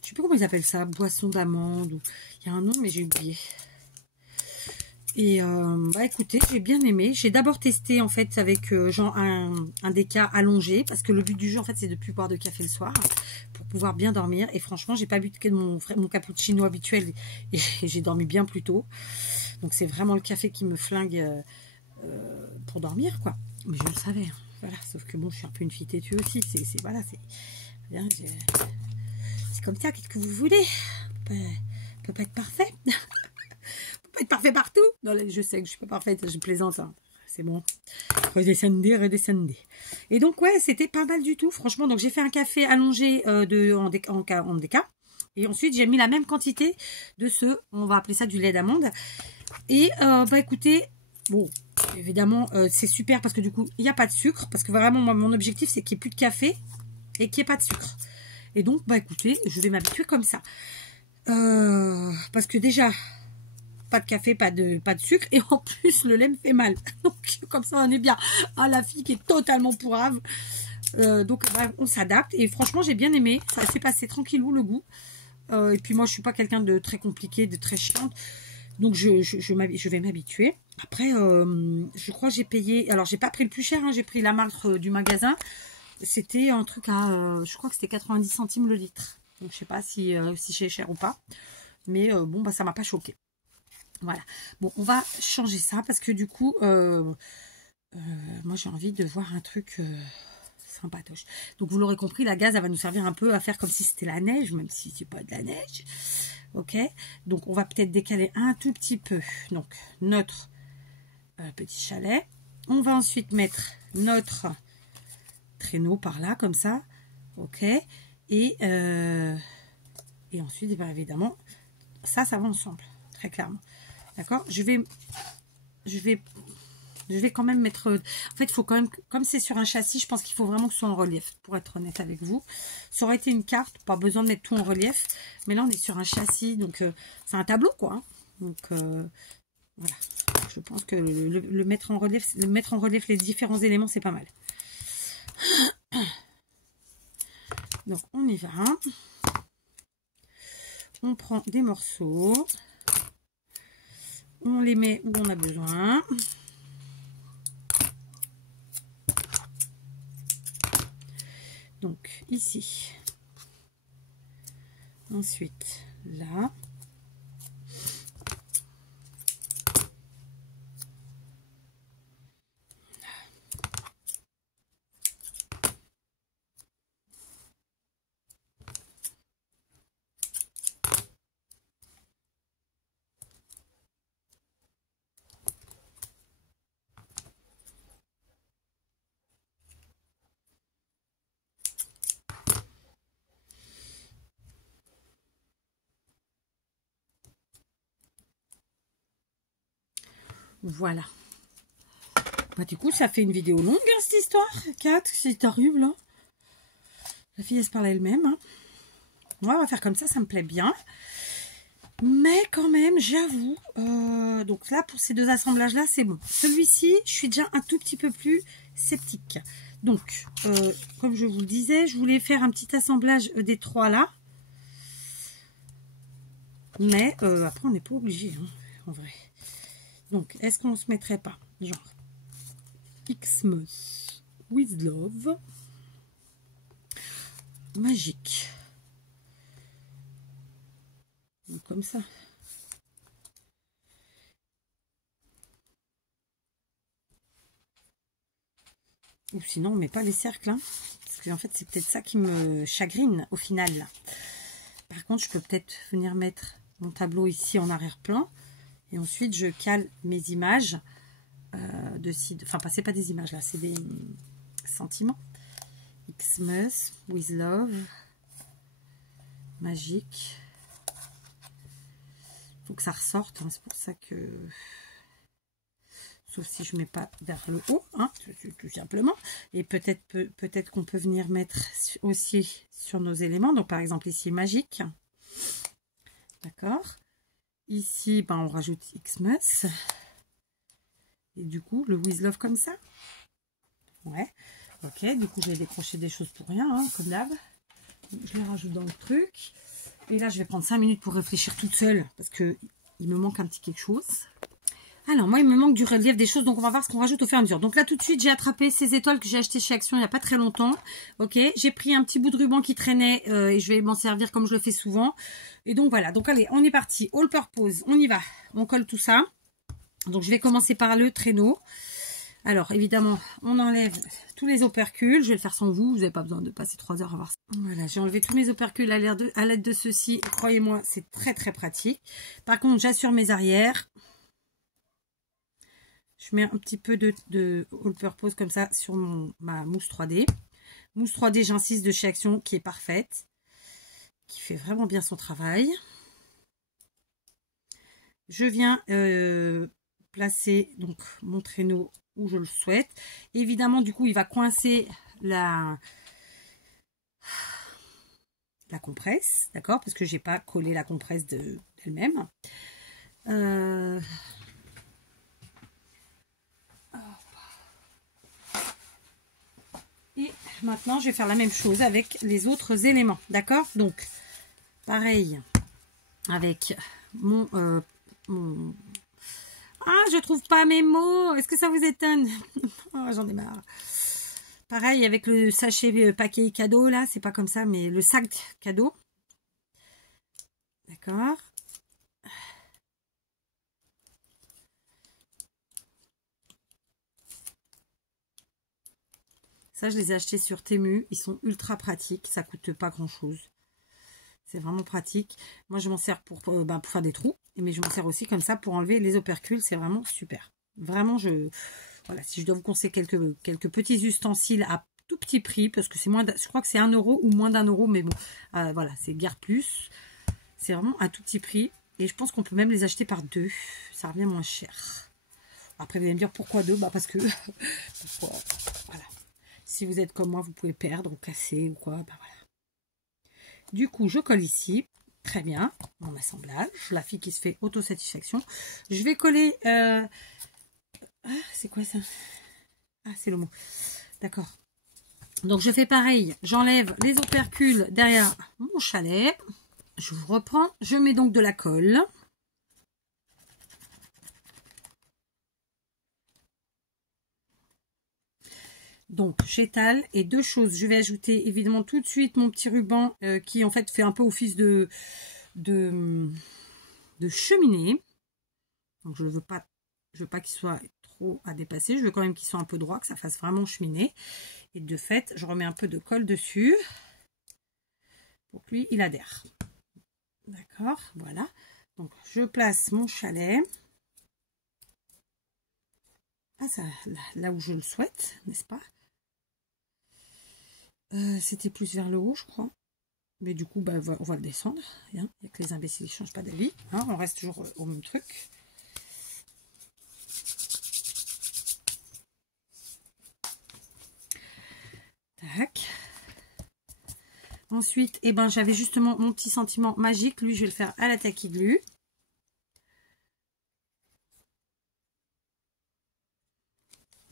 Je sais plus comment ils appellent ça, boisson d'amande. Il y a un nom, mais j'ai oublié. Et écoutez, j'ai bien aimé. J'ai d'abord testé en fait avec genre un déca allongé parce que le but du jeu en fait c'est de plus boire de café le soir pour pouvoir bien dormir. Et franchement, j'ai pas bu mon cappuccino habituel et j'ai dormi bien plus tôt. Donc c'est vraiment le café qui me flingue pour dormir quoi. Mais je le savais. Hein. Voilà, sauf que bon, je suis un peu une fille têtue aussi. Voilà, c'est comme ça. Qu'est-ce que vous voulez? Peut pas être parfait. Pas être parfait partout. Non, je sais que je suis pas parfaite, je plaisante. Hein. c'est bon. Redescendez, redescendez. Et donc, ouais, c'était pas mal du tout, franchement. Donc, j'ai fait un café allongé en déca. Et ensuite, j'ai mis la même quantité de ce, on va appeler ça du lait d'amande. Et, bah, écoutez, bon, évidemment, c'est super parce que du coup, il n'y a pas de sucre. Parce que vraiment, moi, mon objectif, c'est qu'il n'y ait plus de café et qu'il n'y ait pas de sucre. Et donc, bah, écoutez, je vais m'habituer comme ça. Parce que déjà... pas de café, pas de sucre, et en plus le lait me fait mal, donc comme ça on est bien. Ah, la fille qui est totalement pourrave, donc bah, on s'adapte, et franchement j'ai bien aimé, ça s'est passé tranquillou le goût, et puis moi je suis pas quelqu'un de très compliqué, de très chiante, donc je vais m'habituer. Après je crois que j'ai payé, alors j'ai pas pris le plus cher, hein, j'ai pris la marque du magasin, c'était un truc à, je crois que c'était 90 centimes le litre, donc je sais pas si c'est cher ou pas, mais bon bah ça m'a pas choqué. Voilà, bon, on va changer ça parce que du coup, moi j'ai envie de voir un truc sympatoche. Donc vous l'aurez compris, la gaze, elle va nous servir un peu à faire comme si c'était la neige, même si c'est pas de la neige. Ok, donc on va peut-être décaler un tout petit peu. Donc notre petit chalet. On va ensuite mettre notre traîneau par là, comme ça. Ok, et ensuite, bien évidemment, ça va ensemble, très clairement. D'accord, je vais quand même mettre... En fait, il faut quand même... Comme c'est sur un châssis, je pense qu'il faut vraiment que ce soit en relief, pour être honnête avec vous. Ça aurait été une carte, pas besoin de mettre tout en relief. Mais là, on est sur un châssis, donc c'est un tableau, quoi. Hein. Donc, voilà. Je pense que le mettre en relief, les différents éléments, c'est pas mal. Donc, on y va. On prend des morceaux. On les met où on a besoin. Donc, ici. Ensuite, là. Voilà. Bah, du coup, ça fait une vidéo longue, hein, cette histoire. 4, c'est horrible. Hein. La fille, elle se parle elle-même. Hein. Moi, on va faire comme ça me plaît bien. Mais quand même, j'avoue. Donc là, pour ces deux assemblages-là, c'est bon. Celui-ci, je suis déjà un tout petit peu plus sceptique. Donc, comme je vous le disais, je voulais faire un petit assemblage des trois là. Mais après, on n'est pas obligé, hein, en vrai. Donc, est-ce qu'on se mettrait pas, genre, Xmas with Love, magique, comme ça. Ou sinon, on met pas les cercles, hein, parce que en fait, c'est peut-être ça qui me chagrine au final. Là. Par contre, je peux peut-être venir mettre mon tableau ici en arrière-plan. Et ensuite, je cale mes images de ci. Enfin, c'est pas des images là, c'est des sentiments. Xmas with Love. Magique. Faut que ça ressorte. Hein, c'est pour ça que... Sauf si je mets pas vers le haut, hein, tout simplement. Et peut-être qu'on peut venir mettre aussi sur nos éléments. Donc, par exemple, ici, magique. D'accord. Ici, ben, on rajoute Xmas. Et du coup, le with Love comme ça. Ouais. Ok, du coup, j'ai décroché des choses pour rien, hein, comme d'hab. Je les rajoute dans le truc. Et là, je vais prendre 5 minutes pour réfléchir toute seule. Parce que il me manque un petit quelque chose. Alors, moi, il me manque du relief des choses. Donc, on va voir ce qu'on rajoute au fur et à mesure. Donc là, tout de suite, j'ai attrapé ces étoiles que j'ai achetées chez Action il n'y a pas très longtemps. Ok, j'ai pris un petit bout de ruban qui traînait. Et je vais m'en servir comme je le fais souvent. Et donc, voilà. Donc, allez, on est parti. All purpose. On y va. On colle tout ça. Donc, je vais commencer par le traîneau. Alors, évidemment, on enlève tous les opercules. Je vais le faire sans vous. Vous n'avez pas besoin de passer 3 heures à voir ça. Voilà, j'ai enlevé tous mes opercules à l'aide de ceci. Croyez-moi, c'est très, très pratique. Par contre, j'assure mes arrières. Je mets un petit peu de All Purpose comme ça sur ma mousse 3D. Mousse 3D, j'insiste, de chez Action, qui est parfaite, qui fait vraiment bien son travail. Je viens placer donc mon traîneau où je le souhaite. Évidemment, du coup, il va coincer la compresse, d'accord, parce que j'ai pas collé la compresse d'elle-même. Et maintenant, je vais faire la même chose avec les autres éléments, d'accord. Donc, pareil avec mon... Ah, je trouve pas mes mots. Est-ce que ça vous étonne? Oh, j'en ai marre. Pareil avec le sachet paquet cadeau, là. C'est pas comme ça, mais le sac cadeau. D'accord. Ça, je les ai achetés sur Temu. Ils sont ultra pratiques. Ça coûte pas grand-chose. C'est vraiment pratique. Moi, je m'en sers pour faire des trous. Mais je m'en sers aussi comme ça pour enlever les opercules. C'est vraiment super. Vraiment, voilà, si je dois vous conseiller quelques petits ustensiles à tout petit prix, parce que c'est moins, je crois que c'est 1 € ou moins d'1 €, mais bon, voilà, c'est guère plus. C'est vraiment à tout petit prix. Et je pense qu'on peut même les acheter par 2. Ça revient moins cher. Après, vous allez me dire pourquoi 2? Parce que, voilà. Si vous êtes comme moi, vous pouvez perdre ou casser ou quoi. Voilà. Du coup, je colle ici. Très bien. Mon assemblage. La fille qui se fait autosatisfaction. Je vais coller... Ah, c'est quoi ça? Ah, c'est le mot. D'accord. Donc, je fais pareil. J'enlève les opercules derrière mon chalet. Je vous reprends. Je mets donc de la colle. Donc, j'étale. Et 2 choses. Je vais ajouter évidemment tout de suite mon petit ruban qui en fait fait un peu office de cheminée. Donc, je ne veux pas qu'il soit trop à dépasser. Je veux quand même qu'il soit un peu droit, que ça fasse vraiment cheminée. Et de fait, je remets un peu de colle dessus pour que lui, il adhère. D'accord, voilà. Donc, je place mon chalet. Ah, ça, là où je le souhaite, n'est-ce pas? C'était plus vers le haut, je crois. Mais du coup, on va le descendre. Il n'y a que les imbéciles qui ne changent pas d'avis. Hein, on reste toujours au même truc. Tac. Ensuite, j'avais justement mon petit sentiment magique. Lui, je vais le faire à la tacky glue.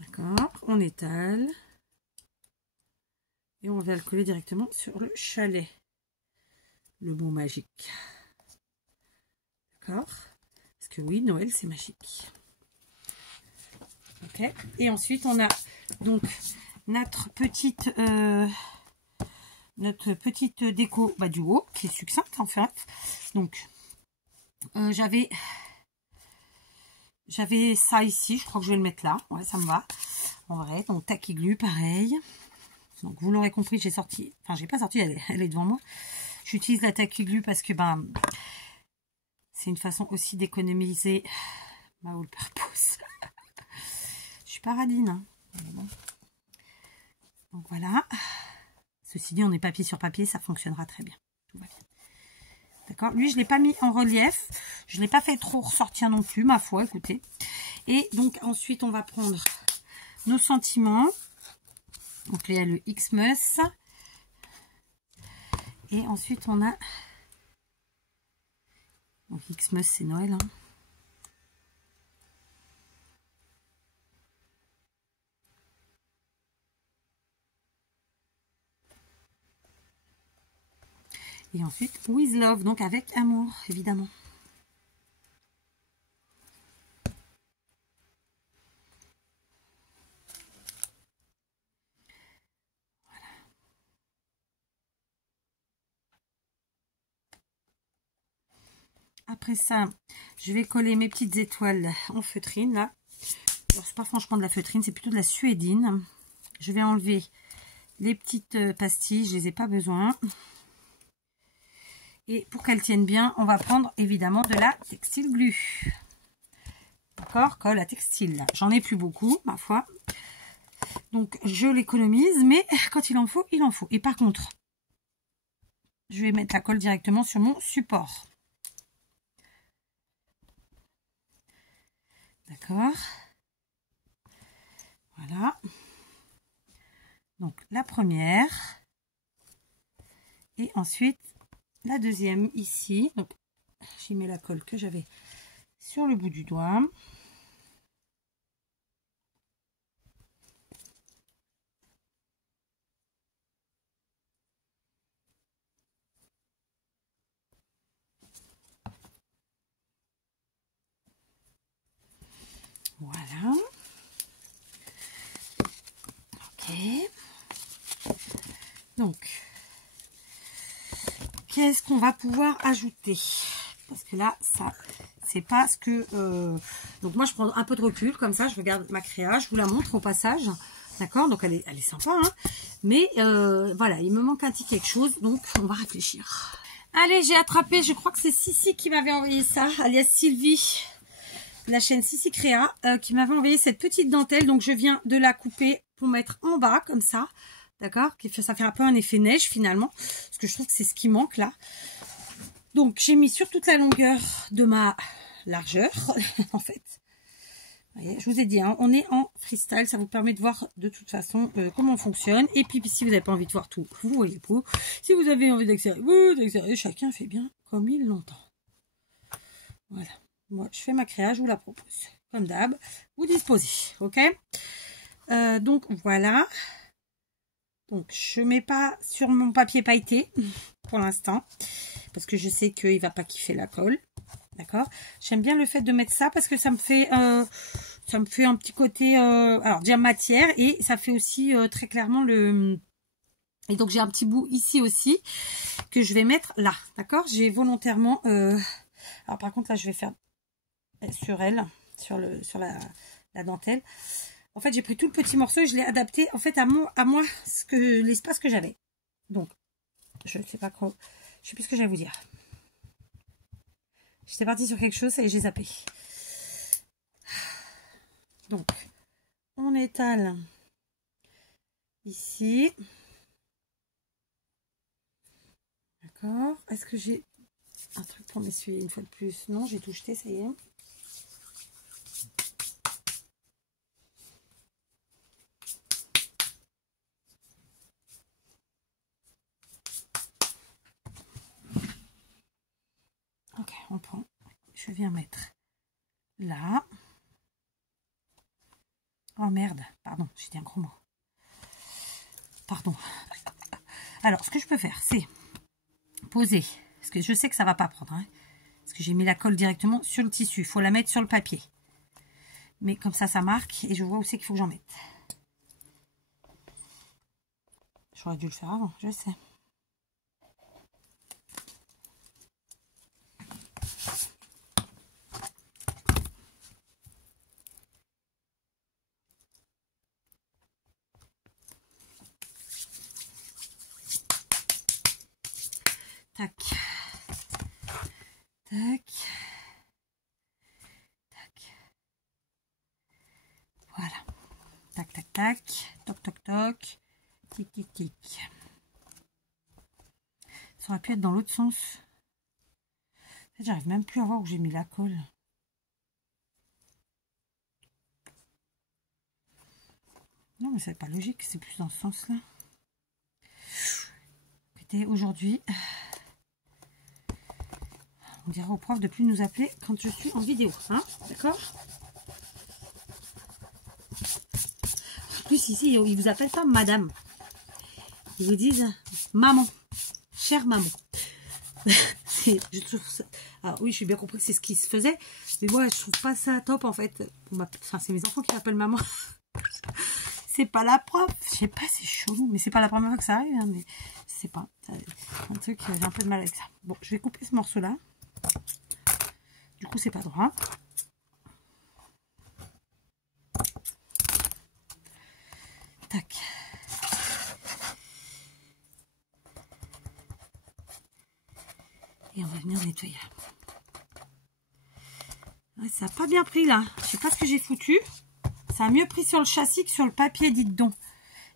D'accord. On étale. Et on va le coller directement sur le chalet. Le mot magique. D'accord. Parce que oui, Noël, c'est magique. Ok. Et ensuite, on a donc notre petite déco du haut, qui est succincte en fait. Donc, j'avais ça ici. Je crois que je vais le mettre là. Ouais, ça me va. En vrai, donc tacky glue, pareil. Donc, vous l'aurez compris, j'ai sorti... Enfin, j'ai pas sorti, elle est devant moi. J'utilise la tacky glue parce que, c'est une façon aussi d'économiser ma All Purpose. Je suis pas radine. Hein. Bon. Donc, voilà. Ceci dit, on est papier sur papier, ça fonctionnera très bien. Tout va bien. D'accord. Lui, je ne l'ai pas mis en relief. Je ne l'ai pas fait trop ressortir non plus, ma foi, écoutez. Et donc, ensuite, on va prendre nos sentiments. Donc, il y a le Xmas. Et ensuite, on a... Donc, Xmas, c'est Noël. Hein. Et ensuite, with love, donc avec amour, évidemment. Voilà. Après ça, je vais coller mes petites étoiles en feutrine, là. Alors, c'est pas franchement de la feutrine, c'est plutôt de la suédine. Je vais enlever les petites pastilles, je les ai pas besoin. Et pour qu'elles tiennent bien, on va prendre évidemment de la textile glue. D'accord, colle à textile. J'en ai plus beaucoup, ma foi. Donc, je l'économise, mais quand il en faut, il en faut. Et par contre, je vais mettre la colle directement sur mon support. D'accord. Voilà. Donc, la première. Et ensuite, la deuxième ici. Donc, j'y mets la colle que j'avais sur le bout du doigt. Voilà. Ok. Donc, qu'est-ce qu'on va pouvoir ajouter? Parce que là, ça, c'est pas ce que... Donc, moi, je prends un peu de recul, comme ça, je regarde ma créa, je vous la montre au passage. D'accord? Donc, elle est sympa, hein. Mais, voilà, il me manque un petit quelque chose, donc on va réfléchir. Allez, j'ai attrapé, je crois que c'est Sissi qui m'avait envoyé ça, alias Sylvie, la chaîne Sissi Créa, qui m'avait envoyé cette petite dentelle. Donc, je viens de la couper pour mettre en bas, comme ça. D'accord? Ça fait un peu un effet neige, finalement. Parce que je trouve que c'est ce qui manque, là. Donc, j'ai mis sur toute la longueur de ma largeur, en fait. Vous voyez, je vous ai dit, hein, on est en freestyle. Ça vous permet de voir, de toute façon, comment on fonctionne. Et puis, si vous n'avez pas envie de voir tout, vous voyez pas. Si vous avez envie d'accélérer, chacun fait bien comme il l'entend. Voilà. Moi, je fais ma créa, je vous la propose. Comme d'hab, vous disposez. Ok? Donc, voilà. Donc, je mets pas sur mon papier pailleté pour l'instant. Parce que je sais qu'il ne va pas kiffer la colle. D'accord? J'aime bien le fait de mettre ça parce que ça me fait un petit côté... alors, déjà matière. Et ça fait aussi très clairement le... Et donc, j'ai un petit bout ici aussi que je vais mettre là. D'accord? J'ai volontairement... Alors, par contre, là, je vais faire sur elle, sur la dentelle. En fait, j'ai pris tout le petit morceau et je l'ai adapté en fait à moi l'espace que j'avais. Donc, je ne sais pas quoi, je sais plus ce que j'allais vous dire. J'étais partie sur quelque chose et j'ai zappé. Donc, on étale ici. D'accord. Est-ce que j'ai un truc pour m'essuyer une fois de plus? Non, j'ai tout jeté, ça y est. Ok, on prend. Je viens mettre là. Oh merde, pardon, j'ai dit un gros mot. Pardon. Alors, ce que je peux faire, c'est poser. Parce que je sais que ça va pas prendre. Hein, parce que j'ai mis la colle directement sur le tissu. Il faut la mettre sur le papier. Mais comme ça, ça marque. Et je vois où c'est qu'il faut que j'en mette. J'aurais dû le faire avant, je sais. Tac. Tac. Tac. Voilà. Tac, tac, tac. Toc, toc, toc. Tic, tic, tic. Ça aurait pu être dans l'autre sens. En fait, j'arrive même plus à voir où j'ai mis la colle. Non, mais c'est pas logique. C'est plus dans ce sens-là. Écoutez, aujourd'hui... On dira au prof de plus nous appeler quand je suis en vidéo. Hein, d'accord? En plus, ici, ils vous appellent pas madame. Ils vous disent maman. Chère maman. Je trouve ça... Alors oui, je suis bien compris que c'est ce qui se faisait. Mais moi, je trouve pas ça top, en fait. Enfin, c'est mes enfants qui m'appellent maman. C'est pas la prof. Je sais pas, c'est chelou. Mais c'est pas la première fois que ça arrive. Hein, mais je sais pas. Un truc, j'ai un peu de mal avec ça. Bon, je vais couper ce morceau-là. Du coup, c'est pas droit. Tac. Et on va venir nettoyer. Ouais, ça n'a pas bien pris là. Je sais pas ce que j'ai foutu. Ça a mieux pris sur le châssis que sur le papier, dites donc.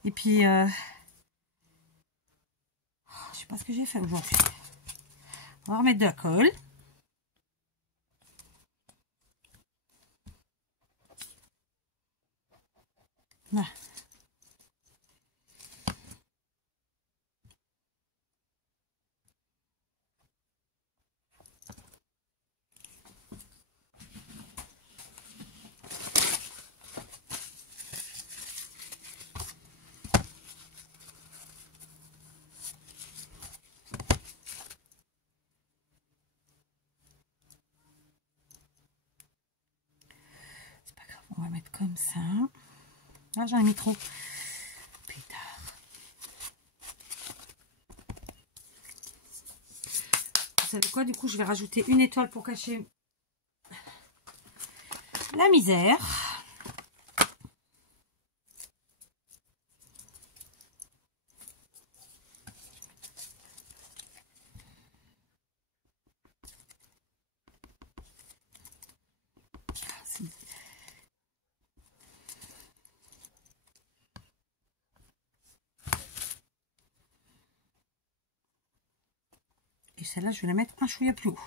Et puis, je sais pas ce que j'ai fait aujourd'hui. On va remettre de la colle. Voilà. C'est pas grave, on va mettre comme ça. Ah, j'en ai mis trop. Pétard. Vous savez quoi, du coup, je vais rajouter une étoile pour cacher la misère. Et celle-là, je vais la mettre un chouïa plus haut.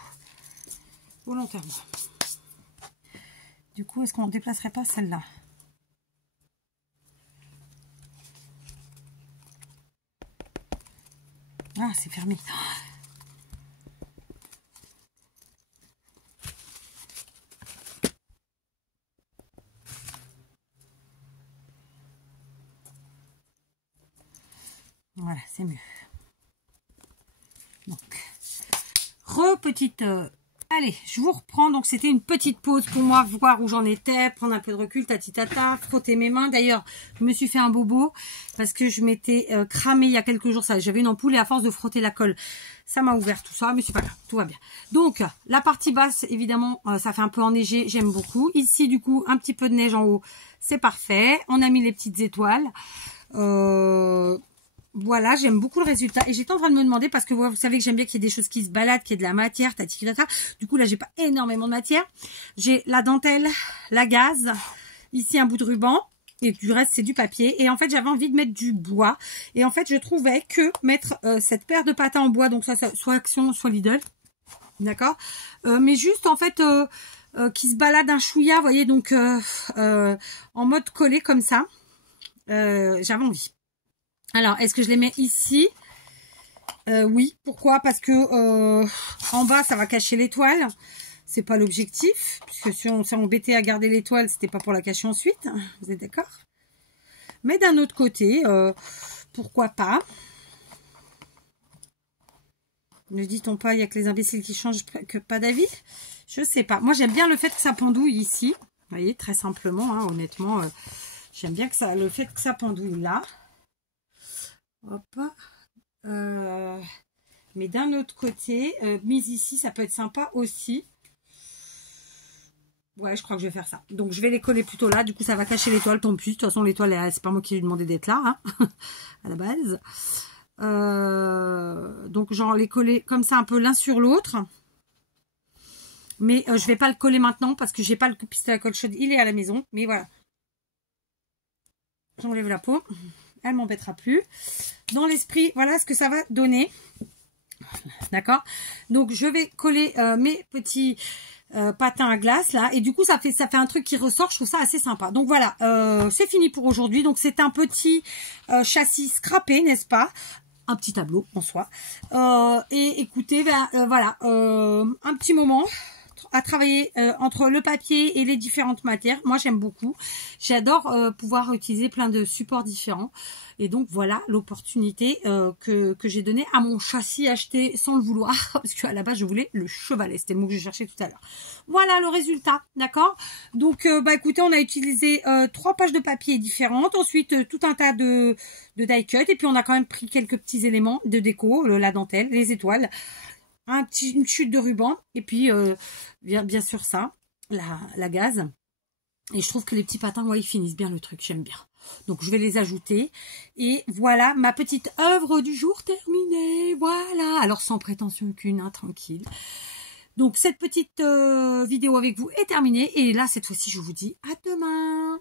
Volontairement. Du coup, est-ce qu'on ne déplacerait pas celle-là? Ah, c'est fermé. Voilà, c'est mieux. Donc, petite... Allez, je vous reprends. Donc, c'était une petite pause pour moi, voir où j'en étais, prendre un peu de recul, tati-tata, frotter mes mains. D'ailleurs, je me suis fait un bobo parce que je m'étais cramé il y a quelques jours. J'avais une ampoule et à force de frotter la colle, ça m'a ouvert tout ça, mais c'est pas grave, tout va bien. Donc, la partie basse, évidemment, ça fait un peu enneigé, j'aime beaucoup. Ici, du coup, un petit peu de neige en haut, c'est parfait. On a mis les petites étoiles. Voilà, j'aime beaucoup le résultat. Et j'étais en train de me demander, parce que vous savez que j'aime bien qu'il y ait des choses qui se baladent, qu'il y ait de la matière, tati-tata. Du coup, là, j'ai pas énormément de matière. J'ai la dentelle, la gaze, ici un bout de ruban. Et du reste, c'est du papier. Et en fait, j'avais envie de mettre du bois. Et en fait, je trouvais que mettre cette paire de patins en bois, donc ça soit Action, soit Lidl, d'accord, mais juste, en fait, qui se balade un chouïa, vous voyez, donc en mode collé comme ça, j'avais envie. Alors, est-ce que je les mets ici? Oui. Pourquoi? Parce que en bas, ça va cacher l'étoile. C'est pas l'objectif. Puisque si on s'est embêté à garder l'étoile, c'était pas pour la cacher ensuite. Vous êtes d'accord? Mais d'un autre côté, pourquoi pas? Ne dit-on pas, il n'y a que les imbéciles qui changent que pas d'avis? Je sais pas. Moi, j'aime bien le fait que ça pendouille ici. Vous voyez, très simplement, hein, honnêtement, j'aime bien que ça, le fait que ça pendouille là. Hop. Mais d'un autre côté, mise ici, ça peut être sympa aussi. Ouais, je crois que je vais faire ça. Donc, je vais les coller plutôt là. Du coup, ça va cacher l'étoile, tant pis. De toute façon, l'étoile, c'est pas moi qui lui ai demandé d'être là, hein, à la base. Donc, genre, les coller comme ça un peu l'un sur l'autre. Mais je vais pas le coller maintenant parce que j'ai pas le pistolet à colle chaude. Il est à la maison. Mais voilà. J'enlève la peau. Elle m'embêtera plus. Dans l'esprit, voilà ce que ça va donner. D'accord? Donc, je vais coller mes petits patins à glace là. Et du coup, ça fait un truc qui ressort. Je trouve ça assez sympa. Donc, voilà. C'est fini pour aujourd'hui. Donc, c'est un petit châssis scrappé, n'est-ce pas? Un petit tableau en soi. Et écoutez, voilà. Un petit moment à travailler entre le papier et les différentes matières. Moi, j'aime beaucoup. J'adore pouvoir utiliser plein de supports différents. Et donc, voilà l'opportunité que j'ai donnée à mon châssis acheté sans le vouloir. Parce qu'à la base, je voulais le chevalet. C'était le mot que je cherchais tout à l'heure. Voilà le résultat. D'accord? Donc, écoutez, on a utilisé 3 pages de papier différentes. Ensuite, tout un tas de die cut. Et puis, on a quand même pris quelques petits éléments de déco. La dentelle, les étoiles. Une chute de ruban. Et puis, bien sûr ça. La gaze. Et je trouve que les petits patins, ouais, ils finissent bien le truc. J'aime bien. Donc, je vais les ajouter. Et voilà ma petite œuvre du jour terminée. Voilà. Alors, sans prétention aucune, hein, tranquille. Donc cette petite vidéo avec vous est terminée. Et là, cette fois-ci, je vous dis à demain.